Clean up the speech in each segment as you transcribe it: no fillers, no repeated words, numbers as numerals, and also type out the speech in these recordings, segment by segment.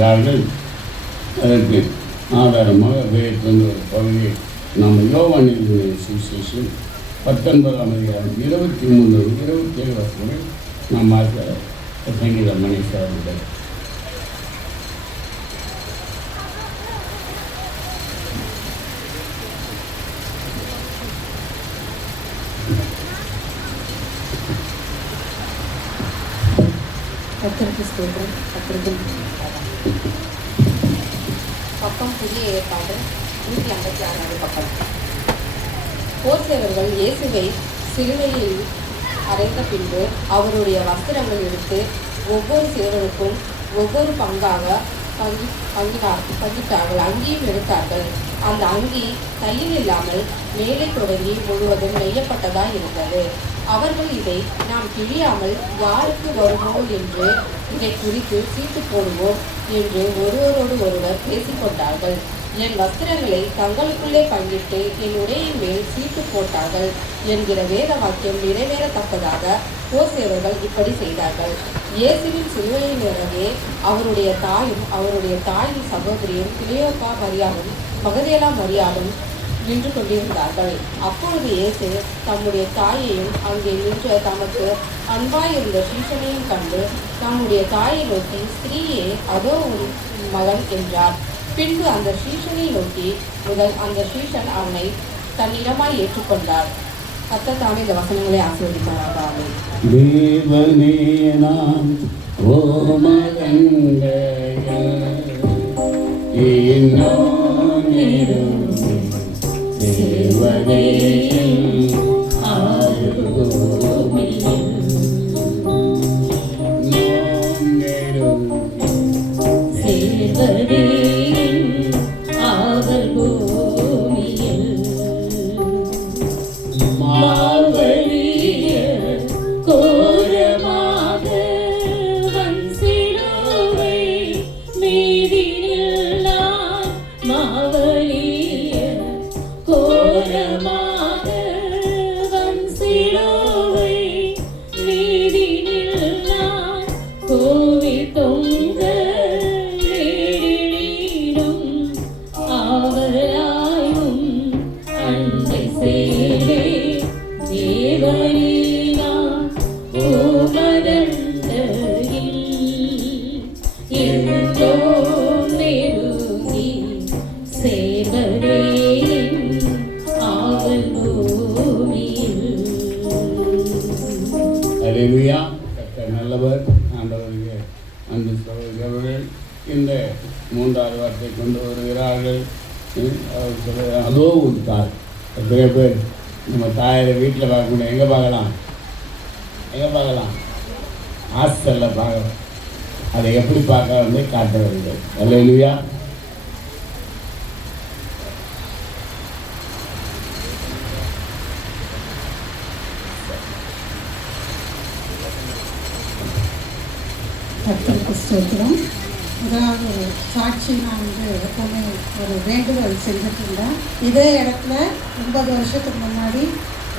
இருக்கிறார்கள். அதற்கு ஆதாரமாக வேறு ஒரு பகுதியை நாம் யோவானின் சுவிசேஷம் 19ஆம் அதிகாரம் 23, 27 வசனங்கள் நாம் பார்க்க சங்கீத மணிசாருடைய பக்கம் புதிய ஏற்பாடு 156 பக்கம். போர்ச்சேவர்கள் இயேசுவை சிலுவையில் அறைந்த பின்பு அவருடைய வஸ்திரங்கள் எடுத்து ஒவ்வொரு சிறுவனுக்கும் ஒவ்வொரு பங்காக பங்கிட்டார்கள். அங்கியும் எடுத்தார்கள். அந்த அங்கி கையில் இல்லாமல் மேலே தொடங்கி முழுவதும் நெய்யப்பட்டதாய் இருந்தது. அவர்கள் இதை நாம் கிழியாமல் யாருக்கு வருமோ என்று இதை குறித்து சீட்டு போடுவோம் என்று ஒருவரோடு ஒருவர் பேசிக்கொண்டார்கள். என் வஸ்திரங்களை தங்களுக்குள்ளே பங்கிட்டு என் உடையின் மேல் சீட்டு போட்டார்கள் என்கிற வேத வாக்கியம் நிறைவேறத்தக்கதாக போர்ச்சேவர்கள் இப்படி செய்தார்கள். இயேசுவின் சிலுவையின் அருகே அவருடைய தாயும் அவருடைய தாயின் சகோதரியும் கிளியோப்பா மரியாவும் மகதேலா மரியாவும் நின்று கொண்டிருந்தார்கள். அப்பொழுது இயேசு தம்முடைய தாயையும் அங்கே நின்ற தமக்கு அன்பாயிருந்த சீஷனையும் கண்டு தம்முடைய தாயை நோக்கி, ஸ்திரீயே, அதோ உன் மகன் என்றார். பின்பு அந்த சீஷனை நோக்கி முதல் அந்த சீஷன் அவனை தன்னிடமாய் ஏற்றுக்கொண்டார். கர்த்தர் இந்த வசனங்களை ஆசீர்வதிப்பாராக. நல்லவர். ஆண்டவருக்கு அன்பு சகோதரர்கள் இந்த 3வது வார்த்தை கொண்டு வருகிறார்கள். அதோ ஒரு தாய். எத்தனை பேர் நம்ம தாயை வீட்டில் பார்க்க முடியும்? எங்கே பார்க்கலாம்? ஹாஸ்டலில் பார்க்கலாம். அதை எப்படி பார்க்க வந்து காட்ட வருகிறது. அல்லேலூயா. கர்த்தருக்கு ஸ்தோத்திரம். முதலாவது ஒரு சாட்சி நான் எப்போவுமே ஒரு வேண்டுதல் செஞ்சுட்டு இருந்தேன். இதே இடத்துல 9 வருஷத்துக்கு முன்னாடி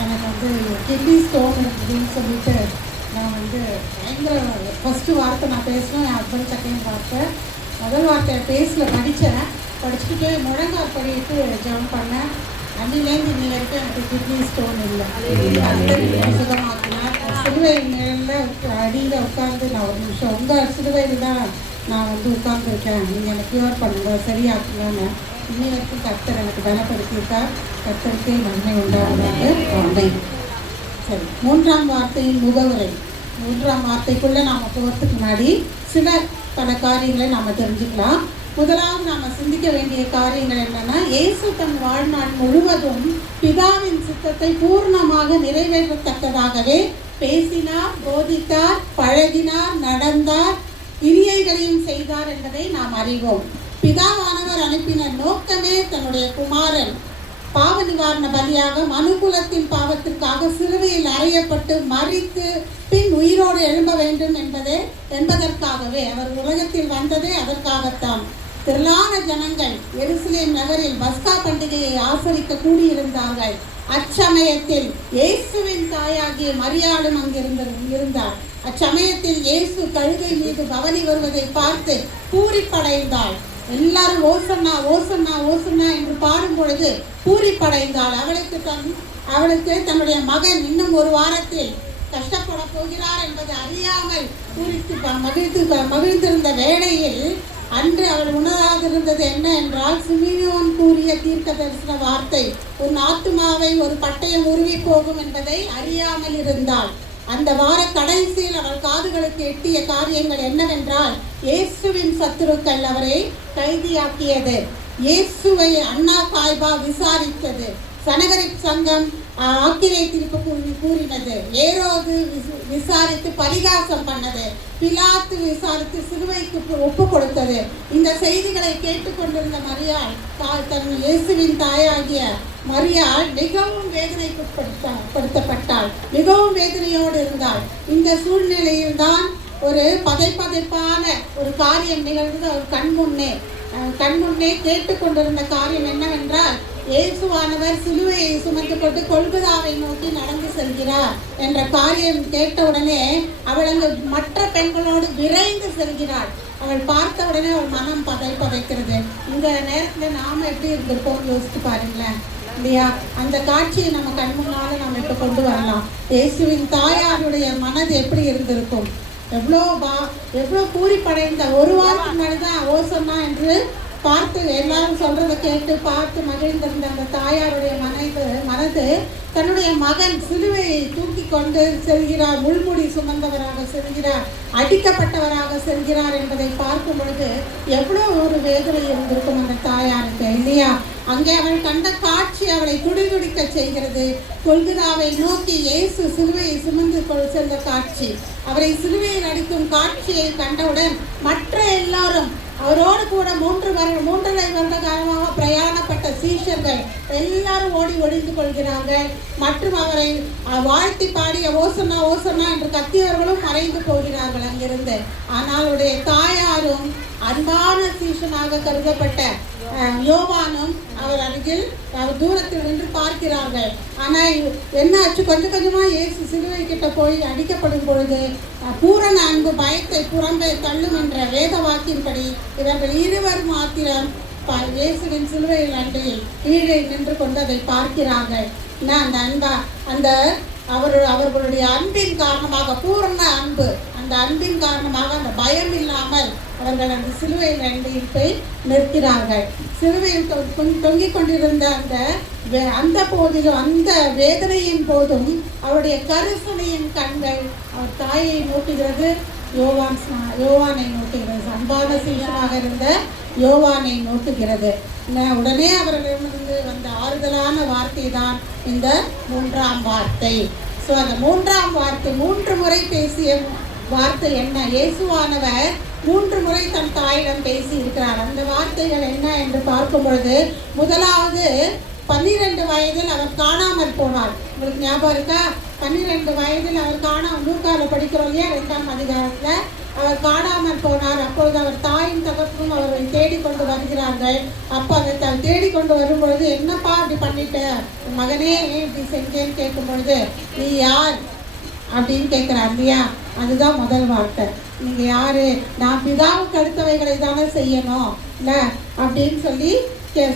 எனக்கு கிட்னி ஸ்டோன் இருக்குதுன்னு சொல்லிட்டு நான் பயங்கர ஃபஸ்ட்டு வார்த்தை நான் பேசினேன். என் ஹஸ்பண்ட் செகண்ட் வார்த்தை. முதல் வார்த்தை படிச்சுக்கிட்டே முழங்கால் படிட்டு ஜெபம் பண்ணேன். அன்னிலேருந்து இன்னி வரைக்கும் எனக்கு கிட்னி ஸ்டோன் இல்லை. சுகமாக்கினேன். சிலுவை நிழலில் அடியில் உட்காந்து நான் ஒரு நிமிஷம் உங்கள் சிலுவையில் தான் நான் உட்காந்துருக்கேன், நீங்கள் எனக்கு க்யூர் பண்ணுங்க, சரியாக்குங்கன்னு இன்னி வரைக்கும் கர்த்தர் எனக்கு பலப்படுத்தியிருக்கார். கர்த்தருக்கே நன்மை உண்டாகுது. ஆமென். சரி, 3ஆம் வார்த்தையின் முகவுரை. 3ஆம் வார்த்தைக்குள்ளே நாம் போகிறதுக்கு முன்னாடி பல காரியங்களை நாம் தெரிஞ்சுக்கலாம். முதலாவது நாம் சிந்திக்க வேண்டிய காரியங்கள் என்னென்னா, இயேசு தன் வாழ்நாள் முழுவதும் பிதாவின் சித்தத்தை பூர்ணமாக நிறைவேற்றத்தக்கதாகவே பேசினார், போதித்தார், பழகினார், நடந்தார், கிரியைகளையும் செய்தார் என்பதை நாம் அறிவோம். பிதாவானவர் அனுப்பின நோக்கமே தன்னுடைய குமாரன் பாவ நிவாரண பலியாக மனுக்குலத்தின் பாவத்திற்காக சிலுவையில் அறையப்பட்டு மரித்து பின் உயிரோடு எழும்ப வேண்டும் என்பதற்காகவே அவர் உலகத்தில் வந்ததே அதற்காகத்தான். திரளான ஜனங்கள் எருசலேம் நகரில் பஸ்கா பண்டிகையை ஆசரிக்க கூடியிருந்தார்கள். அச்சமயத்தில் இயேசுவின் தாயாகிய மரியாளும் அங்கிருந்தார். அச்சமயத்தில் இயேசு கழுதை மீது பவனி வருவதை பார்த்து பூரிப்படைந்தாள். எல்லாரும் ஓசன்னா ஓசன்னா ஓசன்னா என்று பாடும் பொழுது பூரிப்படைந்தாள். அவளுக்கு தன்னுடைய மகன் இன்னும் ஒரு வாரத்தில் கஷ்டப்பட போகிறார் என்பதை அறியாமல் மகிழ்ந்திருந்த வேளையில் அன்று அவள் உணராதிருந்தது என்ன என்றால், சிமியோன் கூறிய தீர்க்க தரிசன வார்த்தை, உன் ஆத்துமாவை ஒரு பட்டயம் உருவி போகும் என்பதை அறியாமல் இருந்தாள். அந்த வார கடைசியில் அவள் காதுகளுக்கு எட்டிய காரியங்கள் என்னவென்றால், இயேசுவின் சத்துருக்கள் அவரை கைதியாக்கியது, இயேசுவை அண்ணா காய்பா விசாரித்தது, சனகரிப் சங்கம் ஆக்கினை தீர்ப்பு கூறினது, ஏரோது விசாரித்து பரிகாசம் பண்ணது, பிலாத்து விசாரித்து சிலுவைக்கு ஒப்பு கொடுத்தது. இந்த செய்திகளை கேட்டுக்கொண்டிருந்த மரியாள், தன் இயேசுவின் தாயாகிய மரியாள் மிகவும் வேதனைப்படுத்தப்பட்டாள், மிகவும் வேதனையோடு இருந்தாள். இந்த சூழ்நிலையில்தான் ஒரு பதைப்பான ஒரு காரியம் நிகழ்ந்தது. அவர் கண்முன்னே கேட்டுக்கொண்டிருந்த காரியம் என்னவென்றால், இயேசுவானவர் சிலுவையை சுமந்து கொண்டு கொல்கதாவை நோக்கி நடந்து செல்கிறார் என்ற காரியம் கேட்டவுடனே அவள் அங்கு மற்ற பெண்களோடு விரைந்து செல்கிறாள். அவள் பார்த்த உடனே அவள் மனம் பதைக்கிறது. இந்த நேரத்தில் நாம் எப்படி இருந்திருப்போம் யோசித்து பாருங்களேன், இல்லையா? அந்த காட்சியை நம்ம கண் முன்னால நாம் இப்போ கொண்டு வரலாம். இயேசுவின் தாயாருடைய மனது எப்படி இருந்திருக்கும்? எவ்வளோ பூரிப்படைந்த ஒரு வாரத்துக்கு முன்னாடி தான் ஓசன்னா என்று பார்த்து எல்லாரும் சொல்றதை கேட்டு பார்த்து மகிழ்ந்திருந்த அந்த தாயாருடைய மனது தன்னுடைய மகன் சிலுவையை தூக்கி கொண்டு செல்கிறார், முள்முடி சுமந்தவராக செல்கிறார், அடிக்கப்பட்டவராக செல்கிறார் என்பதை பார்க்கும் பொழுது எவ்வளோ ஒரு வேதனை இருந்திருக்கும் அந்த தாயாருக்கு, இல்லையா? அங்கே அவள் கண்ட காட்சி அவளை துடிதுடிக்க செய்கிறது. கொல்கதாவை நோக்கி இயேசு சிலுவையை சுமந்து சென்ற காட்சி, அவரை சிலுவையில் அடிக்கும் காட்சியை கண்டவுடன் மற்ற எல்லாரும், அவரோடு கூட 3.5 வருட காலமாக பிரயாணப்பட்ட சீஷர்கள் எல்லாரும் ஓடி ஒழிந்து கொள்கிறார்கள். மற்றும் அவரை வாழ்த்தி பாடிய ஓசன்னா ஓசன்னா என்று கத்தியவர்களும் மறைந்து போகிறார்கள் அங்கிருந்து. ஆனால் அவருடைய தாயாரும் அன்பான சீஷனாக கருதப்பட்ட யோவானும் அவர் அருகில் தூரத்தில் நின்று பார்க்கிறார்கள். ஆனால் என்ன ஆச்சு, கொஞ்சம் கொஞ்சமாக இயேசு சிலுவை கிட்ட போய் அடிக்கப்படும் பொழுது பூரண அன்பு பயத்தை புறம்பே தள்ளும் என்ற வேத வாக்கின்படி இவர்கள் இருவர் மாத்திரம் இயேசுவின் சிலுவையில் அன்றில் கீழே நின்று கொண்டு அதை பார்க்கிறார்கள். அந்த அவர்களுடைய அன்பின் காரணமாக, பூரண அன்பு, அந்த அன்பின் காரணமாக அந்த பயம் இல்லாமல் அவர்கள் அந்த சிலுவையில் அன்றில் போய் நிற்கிறார்கள். சிலுவையில் தொங்கிக் கொண்டிருந்த அந்த போதிலும், அந்த வேதனையின் போதும் அவருடைய கருசனையின் கண்கள் அவர் தாயை நோக்குகிறது, யோவானை நோக்குகிறது, அன்பான சீஷனாக இருந்த யோவானை நோக்குகிறது. உடனே அவர்களிடமிருந்து வந்த ஆறுதலான வார்த்தை தான் இந்த 3ஆம் வார்த்தை. ஸோ அந்த 3ஆம் வார்த்தை, 3 முறை பேசிய வார்த்தை என்ன? இயேசுவானவர் 3 முறை தன் தாயிடம் பேசி இருக்கிறார். அந்த வார்த்தைகள் என்ன என்று பார்க்கும் பொழுது, முதலாவது 12 வயதில் அவர் காணாமல் போனார். உங்களுக்கு ஞாபகம் இருக்கா? 12 வயதில் அவர் லூக்காவில் படிக்கிறோம் இல்லையா, 2ஆம் அதிகாரத்தில் அவர் காணாமல் போனார். அப்பொழுது அவர் தாயும் தகப்பனும் அவரை தேடிக்கொண்டு வருகிறார்கள். அப்போ அதை தேடிக்கொண்டு வரும்பொழுது, என்னப்பா அப்படி பண்ணிட்ட மகனே, ஏன் இப்படி செஞ்சேன்னு கேட்கும் பொழுது, நீ யார் அப்படின்னு கேட்குறார் இல்லையா? அதுதான் முதல் வார்த்தை. நீங்கள் யார்? நான் பிதாவுக்கு அடுத்தவைகளை தானே செய்யணும் இல்லை அப்படின்னு சொல்லி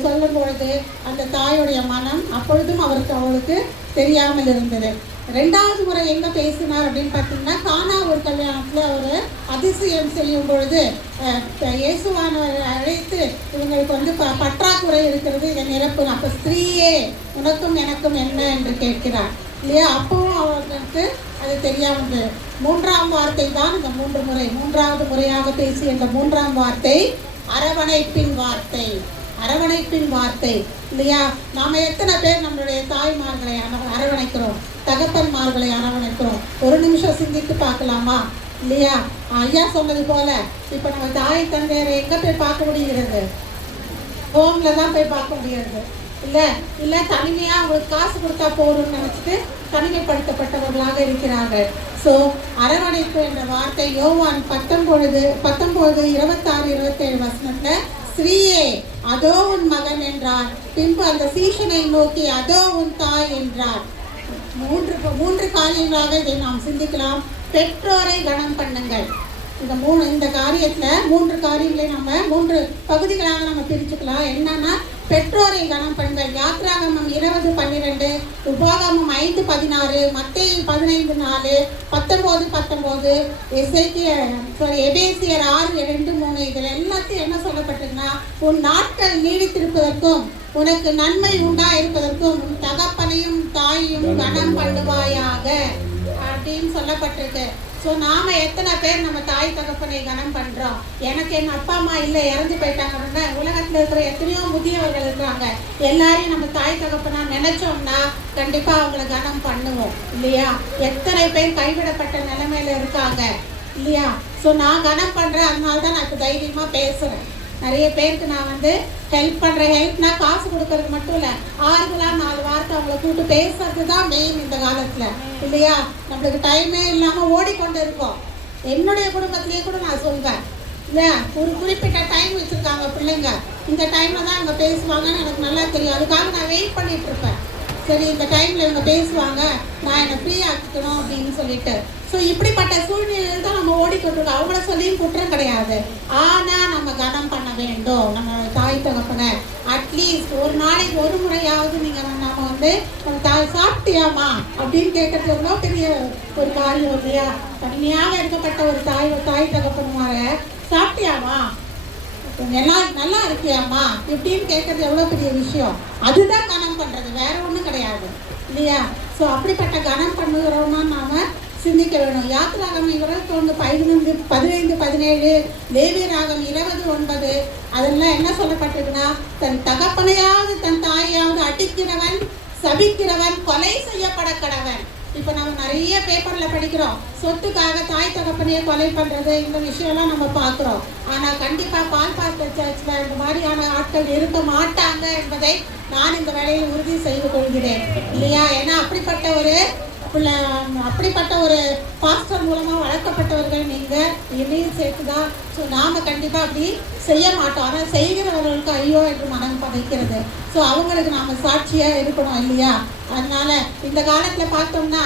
சொல்லும் பொழுது அந்த தாயுடைய மனம் அப்பொழுதும் அவளுக்கு தெரியாமல் இருந்தது. 2வது முறை எங்கே பேசினார் அப்படின்னு பார்த்தீங்கன்னா, கானா ஒரு கல்யாணத்தில் அவர் அதிசயம் செய்யும் பொழுது இயேசுவானவரை அழைத்து, இவங்களுக்கு பற்றாக்குறை இருக்கிறது, இதை நிரப்பு, அப்போ ஸ்திரீயே உனக்கும் எனக்கும் என்ன என்று கேட்கிறார் இல்லையா? அப்பவும் அவர்களுக்கு அது தெரியாமல். 3ஆம் வார்த்தை தான் இந்த 3 முறை, 3வது முறையாக பேசிய இந்த 3ஆம் வார்த்தை அரவணைப்பின் வார்த்தை. அரவணைப்பின் வார்த்தை இல்லையா? நாம் எத்தனை பேர் நம்மளுடைய தாய்மார்களை அரவணைக்கிறோம், தகப்பன்மார்களை அரவணைக்கிறோம்? ஒரு நிமிஷம் சிந்தித்து பார்க்கலாமா இல்லையா? ஐயா சொன்னது போல இப்போ நம்ம தாய் தந்தையரை எங்கே போய் பார்க்க முடிகிறது? ஹோமில் தான் போய் பார்க்க முடிகிறது. இல்லை தனிமையாக அவங்களுக்கு காசு கொடுத்தா போகணும்னு நினச்சிட்டு தனிமைப்படுத்தப்பட்டவர்களாக இருக்கிறார்கள். ஸோ அரவணைப்பு என்ற வார்த்தை யோவான் 19, 26, 27 வசனத்தில், ஸ்ரீயே அதோ உன் மகன் என்றார். பின்பு அந்த சீஷனை நோக்கி அதோ உன் தாய் என்றார். 3 காரியங்களாக இதை நாம் சிந்திக்கலாம். பெற்றோரை கனம் பண்ணுங்கள். இந்த காரியத்தில் 3 காரியங்களை நம்ம 3 பகுதிகளாக நம்ம பிரிச்சுக்கலாம். என்னன்னா, பெற்றோரை கனம் பண்ணுங்கள். யாத்ராகமம் 20:12, உபாகமம் 5:16, மத்தேயு 15:4, 19:19, எபேசியர் 6:2-3. இதில் எல்லாத்தையும் என்ன சொல்லப்பட்டிருக்குன்னா, உன் நாட்கள் நீடித்திருப்பதற்கும் உனக்கு நன்மை உண்டாயிருப்பதற்கும் உன் தகப்பனையும் தாயையும் கனம் பண்ணுவாயாக அப்படின்னு சொல்லப்பட்டிருக்கு. ஸோ நாம் எத்தனை பேர் நம்ம தாய் தகப்பனை கனம் பண்ணுறோம்? எனக்கு எங்கள் அப்பா அம்மா இல்லை, இறந்து போயிட்டாங்க அப்படின்னா உலகத்தில் இருக்கிற எத்தனையோ முதியவர்கள் இருக்கிறாங்க. எல்லாரையும் நம்ம தாய் தகப்பனா நினச்சோம்னா கண்டிப்பாக அவங்கள கனம் பண்ணுவோம் இல்லையா? எத்தனை பேர் கைவிடப்பட்ட நிலைமையில இருக்காங்க இல்லையா? ஸோ நான் கனம் பண்ணுறேன், அதனால தான் நான் இப்போ தைரியமாக பேசுகிறேன். நிறைய பேருக்கு நான் வந்து ஹெல்ப் பண்ணுறேன். ஹெல்ப்னா காசு கொடுக்கறது மட்டும் இல்லை, ஆறுதலாக 4 வார்த்தை அவங்கள கூப்பிட்டு பேசுறது தான் மெயின் இந்த காலத்தில் இல்லையா? நம்மளுக்கு டைமே இல்லாமல் ஓடிக்கொண்டு இருக்கோம். என்னுடைய குடும்பத்திலேயே கூட நான் சொல்வேன் இல்லையா, ஒரு குறிப்பிட்ட டைம் வச்சுருக்காங்க பிள்ளைங்க, இந்த டைமில் தான் இவங்க பேசுவாங்கன்னு எனக்கு நல்லா தெரியும். அதுக்காக நான் வெயிட் பண்ணிகிட்டு இருப்பேன். சரி, இந்த டைமில் இவங்க பேசுவாங்க, நான் என்னை ஃப்ரீ ஆக்கிக்கணும் அப்படின்னு சொல்லிட்டு. ஸோ இப்படிப்பட்ட சூழ்நிலையில் தான் நம்ம ஓடிக்கொண்டிருக்கோம். அவங்கள சொல்லியும் குற்றம் கிடையாது. ஆனால் நம்ம கனம் பண்ண வேண்டும் நம்ம தாய் தகப்பனை. அட்லீஸ்ட் ஒரு நாளைக்கு ஒரு முறையாவது நீங்கள் நம்ம வந்து நம்ம தாய் சாப்பிட்டியாமா அப்படின்னு கேட்கறது எவ்வளோ பெரிய ஒரு காரியம் இல்லையா? தனியாக இருக்கப்பட்ட ஒரு தாய் தகப்பனுமார சாப்பிட்டியாமா, எல்லாம் நல்லா இருக்கியாம்மா இப்படின்னு கேட்கறது எவ்வளோ பெரிய விஷயம். அதுதான் கனம் பண்ணுறது, வேற ஒன்றும் கிடையாது இல்லையா? ஸோ அப்படிப்பட்ட கனம் பண்ணுகிறோம்னா நாம் சிந்திக்க வேணும். யாத்ராகமம் 15:17, லேவியராகம் 20:9 அதெல்லாம் என்ன சொல்லப்பட்டிருக்குன்னா, தன் தகப்பனையாவது தன் தாயாவது அடிக்கிறவன், சபிக்கிறவன், கொலை செய்யப்பட கடவன். இப்போ நம்ம நிறைய பேப்பரில் படிக்கிறோம், சொத்துக்காக தாய் தகப்பனையே கொலை பண்ணுறது, இந்த விஷயம்லாம் நம்ம பார்க்குறோம். ஆனால் கண்டிப்பாக பால் பாஸ்டர் சர்ச்சில் இந்த மாதிரியான ஆட்கள் இருக்க மாட்டாங்க என்பதை நான் இந்த வேலையில் உறுதி செய்து கொள்கிறேன் இல்லையா? ஏன்னா அப்படிப்பட்ட ஒரு பாஸ்டர் மூலமாக வளர்க்கப்பட்டவர்கள் நீங்கள் என்னையும் சேர்த்து தான். ஸோ நாம் கண்டிப்பாக அப்படி செய்ய மாட்டோம். ஆனால் செய்கிறவர்களுக்கு ஐயோ என்று மனம் பதைக்கிறது. ஸோ அவங்களுக்கு நாம் சாட்சியாக இருக்கணும் இல்லையா? அதனால் இந்த காலத்தில் பார்த்தோம்னா,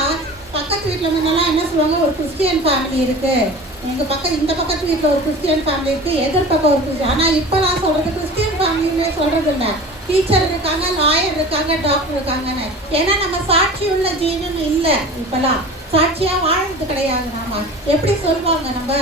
பக்கத்து வீட்டில் முன்னெல்லாம் என்ன சொல்லுவாங்க, ஒரு கிறிஸ்டியன் ஃபேமிலி இருக்குது, இந்த பக்கத்து வீட்டில் ஒரு கிறிஸ்டியன் ஃபேமிலி இருக்குது, எதிர்பக்கம் ஒரு கிறிஸ்டியன். ஆனால் இப்போ நான் சொல்கிறது கிறிஸ்டியன் ஃபேமிலின்னே சொல்கிறது இல்லை. டீச்சர் இருக்காங்க, லாயர் இருக்காங்க, டாக்டர் இருக்காங்கன்னு. ஏன்னா நம்ம சாட்சியுள்ள ஜீவன் இல்லை. இப்போல்லாம் சாட்சியாக வாழ்றது கிடையாது. நாம எப்படி சொல்லுவாங்க, நம்ம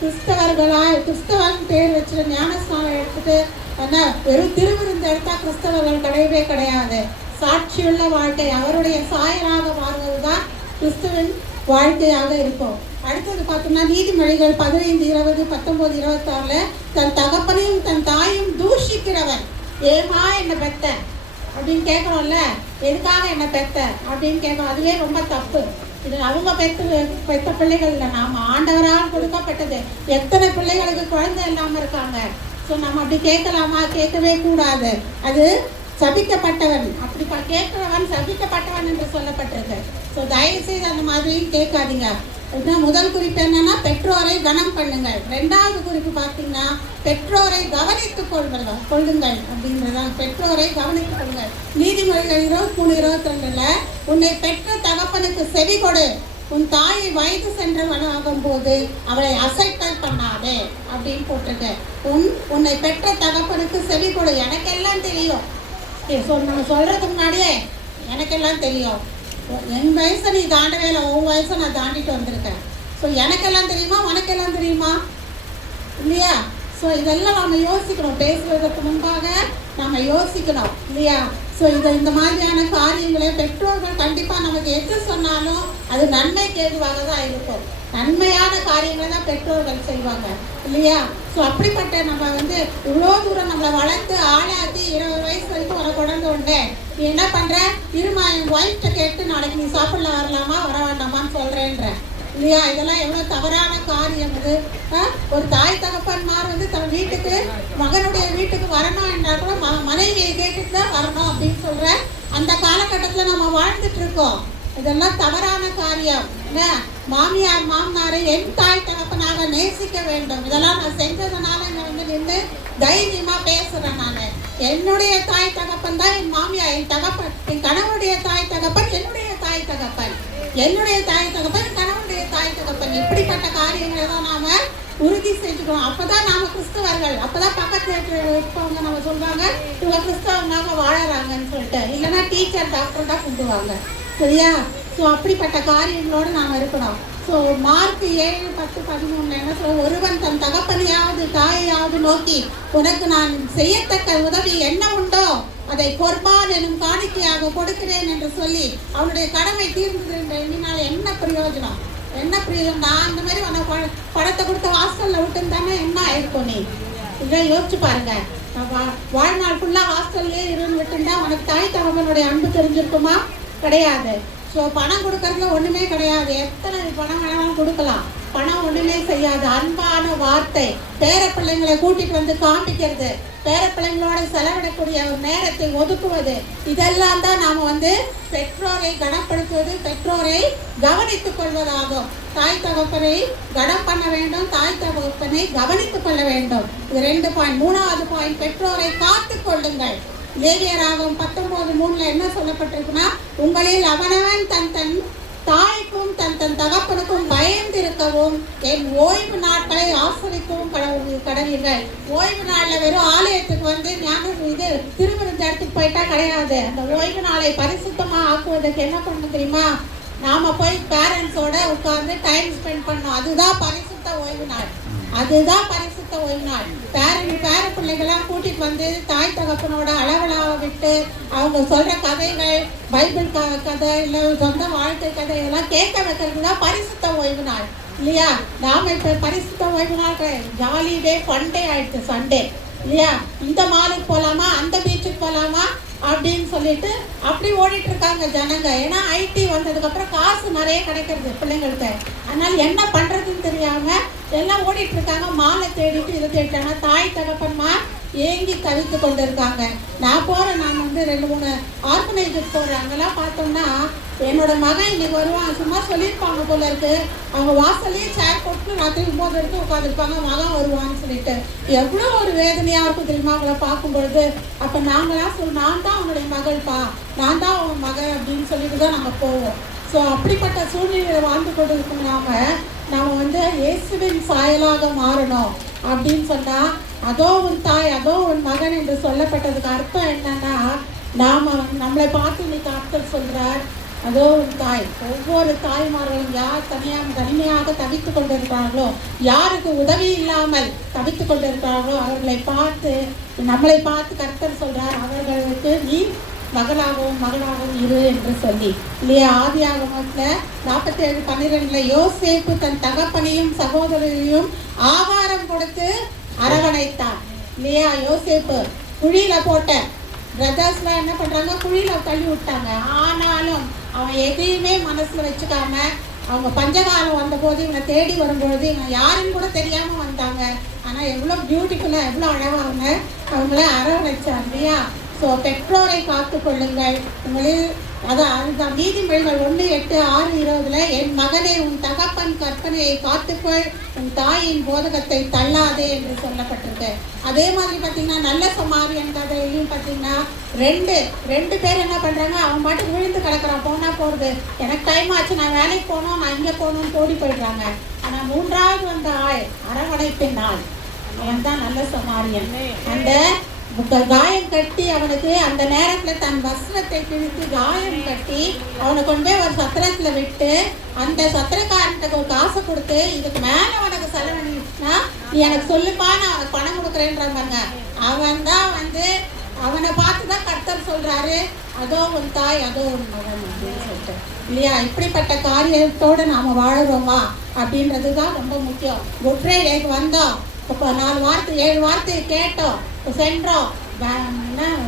கிறிஸ்தவன் பேர் வச்சுட்டு ஞானஸ்நானம் எடுத்துட்டு என்ன வெறும் திருவிருந்து எடுத்தால் கிறிஸ்தவர்கள் கிடையவே கிடையாது. சாட்சியுள்ள வாழ்க்கை, அவருடைய சாயலாக மாறுவது தான் கிறிஸ்துவின் வாழ்க்கையாக இருக்கும். அடுத்தது பார்த்தோம்னா, நீதிமொழிகள் 15:20, 19:26 தன் தகப்பனையும் தன் தாயும் தூஷிக்கிறவன், ஏமா என்ன பெத்த அப்படின்னு கேட்குறோம்ல, எதுக்காக என்ன பெத்த அப்படின்னு கேட்குறோம். அதுவே ரொம்ப தப்பு. இது அவங்க பெத்த பிள்ளைகள் இல்லை, நாம் ஆண்டவரால் கொடுக்கப்பட்டது. எத்தனை பிள்ளைகளுக்கு குழந்தை இல்லாமல் இருக்காங்க. ஸோ நம்ம அப்படி கேட்கலாமா? கேட்கவே கூடாது. அது சபிக்கப்பட்டவன், அப்படி கேட்கிறவன் சபிக்கப்பட்டவன் என்று சொல்லப்பட்டிருக்கு. ஸோ தயவுசெய்து அந்த மாதிரியும் கேட்காதீங்க. முதல் குறிப்பு என்னன்னா, பெற்றோரை கனம் பண்ணுங்கள். 2வது குறிப்பு பார்த்தீங்கன்னா, பெற்றோரை கவனித்துக் கொள்ளுங்கள் அப்படின்றதான். பெற்றோரை கவனித்துக் கொள்ளுங்கள். நீதிமொழிகள் 23:22 உன்னை பெற்ற தகப்பனுக்கு செவி கொடு, உன் தாயை வயது சென்றவனாகும் போது அவளை அசைத்தல் பண்ணாதே அப்படின்னு போட்டிருக்கு. உன்னை பெற்ற தகப்பனுக்கு செவி கொடு. எனக்கெல்லாம் தெரியும், நம்ம சொல்றதுக்கு முன்னாடியே எனக்கெல்லாம் தெரியும். என் வயசை நீ தாண்டவே இல்லை, உன் வயசை நான் தாண்டிட்டு வந்திருக்கேன். ஸோ எனக்கெல்லாம் தெரியுமா, உனக்கெல்லாம் தெரியுமா இல்லையா? ஸோ இதெல்லாம் நம்ம யோசிக்கணும். பேசுவதற்கு முன்பாக நம்ம யோசிக்கணும் இல்லையா? ஸோ இந்த மாதிரியான காரியங்களை பெற்றோர்கள் கண்டிப்பாக நமக்கு எது சொன்னாலும் அது நன்மைக்கு ஏதுவாக தான் இருக்கும். நன்மையான காரியங்களை தான் பெற்றோர்கள் செய்வாங்க இல்லையா? ஸோ அப்படிப்பட்ட நம்ம வந்து இவ்வளோ தூரம் நம்மளை வளர்த்து ஆளாக்கி 20 வயசு வரைக்கும் உனக்கு குழந்தை உண்டு, நீ என்ன பண்ணுற, இருமா என் ஒய்ஃப்ட்ட கேட்டு நாளைக்கு நீ சாப்பிடல வரலாமா வர வேண்டாமான்னு சொல்கிறேன்ற இல்லையா? இதெல்லாம் எவ்வளோ தவறான காரியம் இது. ஒரு தாய் தகப்பன்மார் வந்து தன் வீட்டுக்கு, மகனுடைய வீட்டுக்கு வரணும் என்றால் கூட மனைவியை கேட்டுட்டு தான் வரணும் அப்படின்னு சொல்கிற அந்த காலகட்டத்தில் நம்ம வாழ்ந்துட்டு இருக்கோம். இதெல்லாம் தவறான காரியம். மாமியார் மாமனாரை என் தாய் தகப்பனாக நேசிக்க வேண்டும். இதெல்லாம் நான் செஞ்சதுனால நான் வந்து நின்று தைரியமாக பேசுகிறேன். நான் என்னுடைய தாய் தகப்பன் தான் என் மாமியார், என் தகப்பன், என் கணவனுடைய தாய் தகப்பன் என்னுடைய தாய் தகப்பன், என்னுடைய தாய் தகப்பன் கணவனுடைய தாய் தாய் தகப்பன். இப்படிப்பட்ட காரியங்களை தான் நாம உறுதி செஞ்சுக்கணும். அப்பதான் நாம கிறிஸ்தவர்கள். அப்பதான் பக்கத்துல இருப்பவங்க நம்ம சொல்றாங்க இவங்க கிறிஸ்தவங்க வாழறாங்கன்னு சொல்லிட்டு. இல்லைன்னா டீச்சர் டாக்டர் தான் கூப்பிடுவாங்க. சரியா? ஸோ அப்படிப்பட்ட காரியங்களோடு நாம் இருக்கணும். ஸோ மார்க் 7:10-13 என்ன சொல்ல, ஒருவன் தன் தகப்பனையாவது தாயையாவது நோக்கி உனக்கு நான் செய்யத்தக்க உதவி என்ன உண்டோ அதை கொர்பான் எனும் காணிக்கையாக கொடுக்கிறேன் என்று சொல்லி அவனுடைய கடமை தீர்ந்தது என்று எண்ணினால் என்ன பிரயோஜனம்? என்ன பிரயோஜனம்? நான் அந்த மாதிரி உனக்கு பணத்தை கொடுத்து ஹாஸ்டலில் விட்டுருந்தானே என்ன ஆயிருக்கும்? நீ இதை யோசிச்சு பாருங்க. வாழ்நாள் ஃபுல்லாக ஹாஸ்டல்லே இருந்து விட்டுருந்தா உனக்கு தாய் தகப்பனுடைய அன்பு தெரிஞ்சிருக்குமா? கிடையாது. ஸோ பணம் கொடுக்கறதுல ஒன்றுமே கிடையாது. எத்தனை பணம் வேணாலும் கொடுக்கலாம், பணம் ஒன்றுமே செய்யாது. அன்பான வார்த்தை, பேர பிள்ளைங்களை கூட்டிகிட்டு வந்து காமிக்கிறது, பேர பிள்ளைங்களோட செலவிடக்கூடிய ஒரு நேரத்தை ஒதுக்குவது, இதெல்லாம் தான் நாம் பெற்றோரை கனப்படுத்துவது, பெற்றோரை கவனித்துக் கொள்வதாகும். தாய் தகப்பனை கனம் பண்ண வேண்டும், தாய் தகப்பனை கவனித்துக் கொள்ள வேண்டும். இது 2 பாயிண்ட். 3வது பாயிண்ட், பெற்றோரை காத்து கொள்ளுங்கள். லேவியராகும் 19:3 என்ன சொல்லப்பட்டிருக்குன்னா, உங்களில் அவனவன் தன் தன் தாய்க்கும் தன் தன் தகப்பனுக்கும் பயந்திருக்கவும் என் ஓய்வு நாட்களை ஆசிரிக்கவும் கடவீர்கள். ஓய்வு நாளில் வெறும் ஆலயத்துக்கு இது திருவிருந்த இடத்துக்கு போயிட்டா கிடையாது. அந்த ஓய்வு நாளை பரிசுத்தமாக ஆக்குவதற்கு என்ன பண்ணணும் தெரியுமா? நாம போய் பேரண்ட்ஸோட உட்கார்ந்து டைம் ஸ்பெண்ட் பண்ணோம். அதுதான் பரிசுத்த ஓய்வு நாள். அதுதான் பரிசுத்த ஓய்வு நாள். பேர பிள்ளைகள்லாம் கூட்டிட்டு தாய் தகப்பனோட அளவலாக விட்டு அவங்க சொல்ற கதைகள், பைபிள் கதை, இல்லை சொந்த வாழ்க்கை கதை எல்லாம் கேட்க வைக்கிறது தான் பரிசுத்த ஓய்வு நாள், இல்லையா? நாம இப்ப பரிசுத்த ஓய்வு நாள் ஜாலி டே, ஃபன் டே ஆயிடுச்சு, சண்டே, இல்லையா? இந்த மாலுக்கு போகலாமா, அந்த பீச்சுக்கு போகலாமா அப்படின்னு சொல்லிட்டு அப்படி ஓடிட்டு இருக்காங்க ஜனங்க. ஏன்னா ஐடி வந்ததுக்கப்புறம் காசு நிறைய கிடைக்கிறது பிள்ளைங்களுக்கு. அதனால என்ன பண்ணுறதுன்னு தெரியாமல் எல்லாம் ஓடிட்டு இருக்காங்க. மாலை தேடிட்டு இதை தேடிட்டாங்க. தாய் தகப்பன்மா ஏங்கி தவித்து கொண்டு இருக்காங்க. நான் போகிறேன், நான் 2-3 ஆர்கனைசேஷன் போகிறேன். அங்கெல்லாம் பார்த்தோம்னா என்னோட மகன் இன்னைக்கு வருவான், சும்மா சொல்லியிருப்பாங்க போல இருக்கு. அவங்க வாசல்லையே சேர் போட்டு ராத்திரி 9 எடுத்து உட்காந்துருப்பாங்க, மகன் வருவான்னு சொல்லிட்டு. எவ்வளோ ஒரு வேதனையாக இருக்கும் தெரியுமா அவங்கள பார்க்கும்பொழுது. அப்போ நாங்களாம் நான் தான் அவனுடைய மகள்ப்பா, நான் தான் அவன் மகன் அப்படின்னு சொல்லிட்டு தான் நம்ம போவோம். ஸோ அப்படிப்பட்ட சூழ்நிலையை வாழ்ந்து கொண்டு இருக்கும் நாம் இயேசுவின் சாயலாக மாறணும் அப்படின்னு சொன்னால், அதோ உன் தாய் அதோ உன் மகன் என்று சொல்லப்பட்டதுக்கு அர்த்தம் என்னன்னா, நாம் நம்மளை பார்த்து இன்னைக்கு அர்த்தம் சொல்கிறார், அதோ உன் தாய். ஒவ்வொரு தாய்மார்களும் யார் தனிமையாக தவித்து கொண்டிருக்கிறார்களோ, யாருக்கு உதவி இல்லாமல் தவித்து கொண்டிருக்கிறார்களோ அவர்களை பார்த்து, நம்மளை பார்த்து கர்த்தர் சொல்கிறார், அவர்களுக்கு நீ மகளாகவும் மகளாகவும் இரு என்று சொல்லி, இல்லையா? ஆதியாகமத்தில் 47:12 யோசேப்பு தன் தகப்பனையும் சகோதரரையும் ஆகாரம் கொடுத்து அரவணைத்தான், இல்லையா? யோசேப்பு குழியில போட்ட பிரதர்ஸ்லாம் என்ன பண்றாங்க, குழியில தள்ளி விட்டாங்க. ஆனாலும் அவன் எதையுமே மனசுல வச்சுக்காம, அவங்க பஞ்சகாலம் வந்தபோது இவனை தேடி வரும்பொழுது இவன் யாருன்னு கூட தெரியாம வந்தாங்க. ஆனா எவ்வளோ பியூட்டிஃபுல்லா, எவ்வளோ அழகாக அவங்கள அரவணைச்சாங்க, இல்லையா? ஸோ பெற்றோரை காத்து கொள்ளுங்கள். உங்களில் அதுதான் நீதிமொழிகள் 1:8-6:20 என் மகனே உன் தகப்பன் கற்பனையை காத்துக்கொள், உன் தாயின் போதகத்தை தள்ளாதே என்று சொல்லப்பட்டிருக்கு. அதே மாதிரி பார்த்தீங்கன்னா நல்ல சமாரியன் கதையிலையும் பார்த்தீங்கன்னா ரெண்டு பேர் என்ன பண்ணுறாங்க, அவன் பாட்டு விழுந்து கிடக்கிறான், போனால் போகிறது, எனக்கு டைம் ஆச்சு, நான் வேலைக்கு போகணும், நான் இங்கே போகணும்னு ஓடி போயிடுறாங்க. ஆனால் 3வது வந்த ஆள் அரவணைப்பின் ஆள், அவன் தான் நல்ல சமாரியன். அந்த காயம் கட்டி அவனுக்கு அந்த நேரத்தில் தன் வஸ்திரத்தை கிழித்து காயம் கட்டி அவனை கொண்டு போய் ஒரு சத்திரத்தில் விட்டு, அந்த சத்திரக்காரன்கிட்ட ஒரு காசை கொடுத்து, இதுக்கு மேலே உனக்கு செலவழிச்சுன்னா நீ எனக்கு சொல்லுப்பா, நான் அவனுக்கு பணம் கொடுக்குறேன்றாங்க. அவன் தான் அவனை பார்த்து தான் கர்த்தர் சொல்கிறாரு, அதோ உன் தாய் அதோ உன் மகன் அப்படின்னு சொல்லிட்டு, இல்லையா? இப்படிப்பட்ட காரியத்தோடு நாம் வாழுறோமா அப்படின்றது தான் ரொம்ப முக்கியம். குட் ஃப்ரைடேக்கு வந்தோம், இப்போ 4 வார்த்தை 7 வார்த்தையை கேட்டோம், சென்றோம்,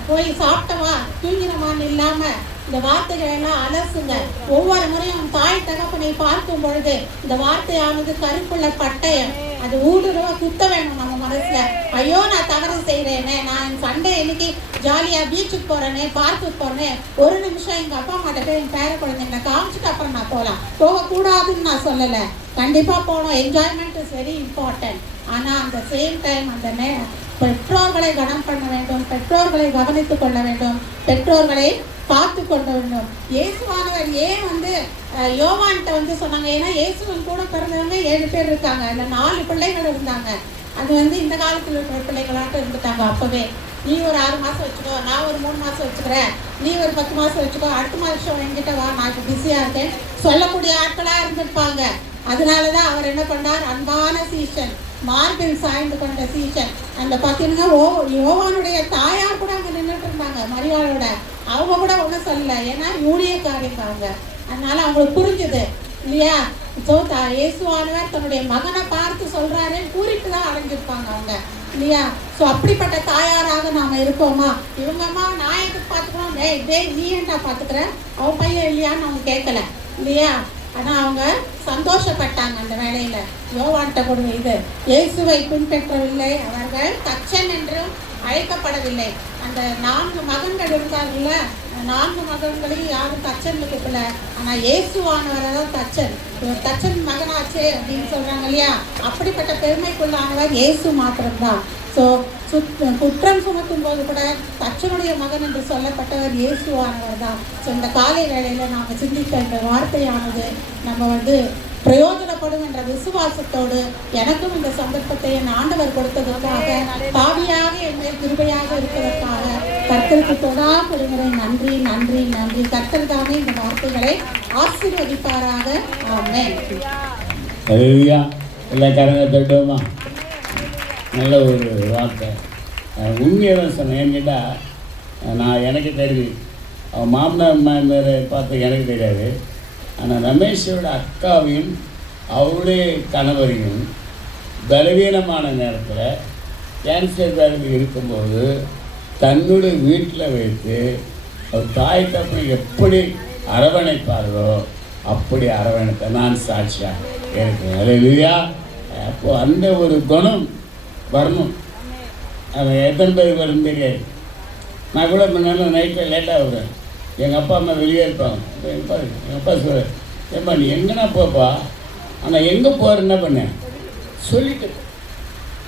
போய் சாப்பிட்டவா தூங்கினவான்னு இல்லாமல் இந்த வார்த்தைகளை எல்லாம் அலசுங்க. ஒவ்வொரு முறையும் தாய் தகப்பனை பார்க்கும் பொழுது இந்த வார்த்தையானது கருப்புள்ள பட்டயம், அது ஊடுருவ குத்த வேணும் நம்ம மனசுல. ஐயோ நான் தவறு செய்கிறேனே, நான் சண்டே இன்னைக்கு ஜாலியாக பீச்சுக்கு போகிறேனே, பார்க்குக்கு போகிறேனே, ஒரு நிமிஷம் எங்கள் அப்பா அம்மாட்ட போய் என் பேர குழந்தைங்களை காமிச்சிட்டு அப்புறம் நான் போகலாம். போகக்கூடாதுன்னு நான் சொல்லலை, கண்டிப்பாக போகணும். Enjoyment is very important. ஆனால் அந்த சேம் டைம் பெற்றோர்களை கனம் பண்ண வேண்டும், பெற்றோர்களை கவனித்துக் கொள்ள வேண்டும், பெற்றோர்களை காத்து கொண்டு வரணும். இயேசுவானவர் ஏன் வந்து யோவான்கிட்ட வந்து சொன்னாங்க, ஏன்னா இயேசுவன் கூட பிறந்தவங்க 7 பேர் இருக்காங்க, அதில் 4 பிள்ளைகள் இருந்தாங்க. அது வந்து இந்த காலத்தில் இருக்கிற பிள்ளைகளாட்டம் இருந்துட்டாங்க. அப்போவே நீ ஒரு 6 மாதம் வச்சுக்கோ, நான் ஒரு 3 மாதம் வச்சுக்கிறேன், நீ ஒரு 10 மாதம் வச்சுக்கோ, அடுத்த வருஷம் என்கிட்ட வா, நான் இப்போ பிஸியாக இருக்கேன் சொல்லக்கூடிய ஆட்களாக இருந்திருப்பாங்க. அதனால தான் அவர் என்ன பண்ணார், அன்பான சீஷன், மார்பில் சாய்ந்து கொண்ட சீஷன். அந்த பார்த்தீங்கன்னா யோவானுடைய தாயார் கூட அங்கே நின்றுட்டு இருந்தாங்க, மரியாளோட. அவங்க கூட ஒன்றும் சொல்லலை, ஏன்னா ஊழியக்காரிங்க அவங்க. அதனால அவங்களுக்கு புரிஞ்சுது இல்லையா. ஸோ இயேசுவானவர் தன்னுடைய மகனை பார்த்து சொல்கிறாருன்னு கூறிட்டு தான் அடைஞ்சிருப்பாங்க அவங்க இல்லையா. ஸோ அப்படிப்பட்ட தாயாராக நாம் இருக்கோமா? இவங்க அம்மா நான் எதுக்கு பார்த்துக்கிறோம், நீ ஏன்டா பார்த்துக்கிறேன், அவன் பையன் இல்லையான்னு அவங்க கேட்கல இல்லையா. ஆனால் அவங்க சந்தோஷப்பட்டாங்க அந்த வேலையில். யோவான்கிட்ட கொடுங்க, இது இயேசுவை பின்பற்றவில்லை, அவர்கள் தச்சன் என்றும் அழைக்கப்படவில்லை. அந்த 4 மகன்கள் இருந்தாங்கல்ல, 4 மகன்களையும் யாரும் தச்சன் கூப்பிடல, ஆனால் இயேசுவானவரை தான் தச்சன், இவர் தச்சன் மகனாச்சே அப்படின்னு சொல்கிறாங்க இல்லையா. அப்படிப்பட்ட பெருமைக்குள்ளானவர் இயேசு மாத்திரம்தான். ஸோ குற்றம் சுமத்தும் போது கூட தச்சனுடைய மகன் என்று சொல்லப்பட்டவர் இயேசுவானவர் தான். ஸோ இந்த காலை வேளையில் நாம் சிந்தித்த இந்த வார்த்தையானது நம்ம வந்து பிரயோஜனப்படும் என்ற விசுவாசத்தோடு, எனக்கும் இந்த சந்தர்ப்பத்தை என் ஆண்டவர் கொடுத்ததற்காக, பாவியாக என் மேல் கிருபையாக இருப்பதற்காக கர்த்தருக்கு தொடா கொடுக்கிறேன். நன்றி நன்றி நன்றி. கர்த்தர் தாமே இந்த வார்த்தைகளை ஆசீர்வதிப்பாராக. ஆமென். ஹல்லேலூயா. எல்லா கரங்க தட்டுவோமா? நல்ல ஒரு வார்த்தை. உண்மையை தான் சொன்னேன். ஏன்னு கேட்டால் நான் எனக்கு தெரியும், அவன் மாமனார் மாமியாரை பார்த்து எனக்கு தெரியாது. ஆனால் ரமேஷோட அக்காவையும் அவருடைய கணவரையும் பலவீனமான நேரத்தில் கேன்சர் வேலையில் இருக்கும்போது தன்னுடைய வீட்டில் வைத்து அவர் தாய் தப்பை எப்படி அரவணைப்பார்களோ அப்படி அரவணைத்த நான் சாட்சியாக இருக்கேன். ஹல்லேலூயா. அப்போது அந்த ஒரு குணம் வரணும். அது எத்தனை பேருக்கு வரும் தெரியாது. நான் கூட முன்னாடி நைட்டில் லேட்டாக வருவேன், எங்கள் அப்பா அம்மா வெளியே இருப்பாங்க. எங்கள் அப்பா சொல்ல, ஏப்பா நீ எங்கன்னா போப்பா, ஆனால் எங்கே போகிற என்ன பண்ணேன் சொல்லிட்டு,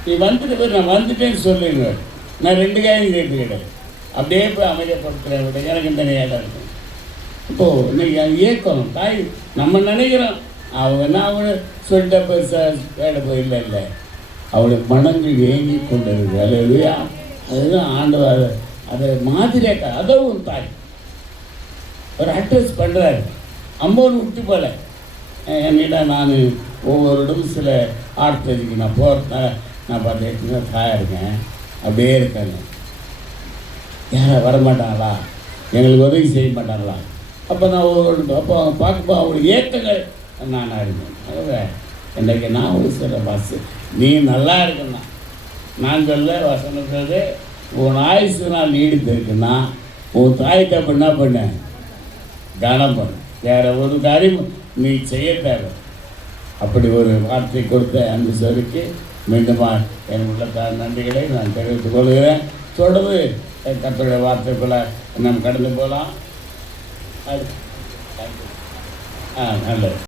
நீ வந்துட்டு போய் நான் வந்துட்டேன்னு சொல்லிடுவேன். நான் 2 காயும் கேட்டு கிடையாது, அப்படியே போய் அமைதியப்படுத்துகிறேன் விட எனக்கு இந்த இடம் இருக்கும். இப்போது இன்னைக்கு ஏக்கம் தாய் நம்ம நினைக்கிறோம் அவங்க என்ன அவங்க சொல்லிட்ட பெருசாக வேலை போய் இல்லை, அவளுடைய மனங்கள் ஏங்கி கொண்டிருக்கு. அல்லேலூயா. அதுதான் ஆண்டவர் அதை மாதிரியாக்க அதுவும் தாய் ஒரு அட்ரஸ் பண்ணுறாரு. அம்மோன்னு விட்டு போல என்கிட்ட நான் ஒவ்வொருடும் சில ஆர்த்ததிக்கு நான் போகிறதுனால நான் பார்த்து தாயாக இருக்கேன், அப்படியே இருக்காங்க. யாரை வரமாட்டாங்களா, எங்களுக்கு உதவி செய்ய மாட்டாங்களா? அப்போ நான் அப்போ அவங்க பார்க்கும்போது அவங்களுக்கு ஏற்றங்கள் நான் இருக்கேன். அதாவது இன்றைக்கு நான் ஒரு சில பஸ்ஸு நீ நல்லா இருக்குன்னா நான் சொல்ல வசனம் சொல்றது, உன் ஆயுசு நாள் நீடித்து இருக்குன்னா உன் தாய் தப்பு என்ன பண்ண கனம் பண்ணு, வேறு ஒரு காரியம் நீ செய்ய தேவை. அப்படி ஒரு வார்த்தை கொடுத்த அன்பு சொல்லிக்கு மீண்டும் என் உள்ள நன்றிகளை நான் தெரிவித்துக் கொள்கிறேன். தொடர்ந்து கர்த்தருடைய வார்த்தைக்குள்ளே நாம் கடந்து போகலாம். நல்லது. நல்லது.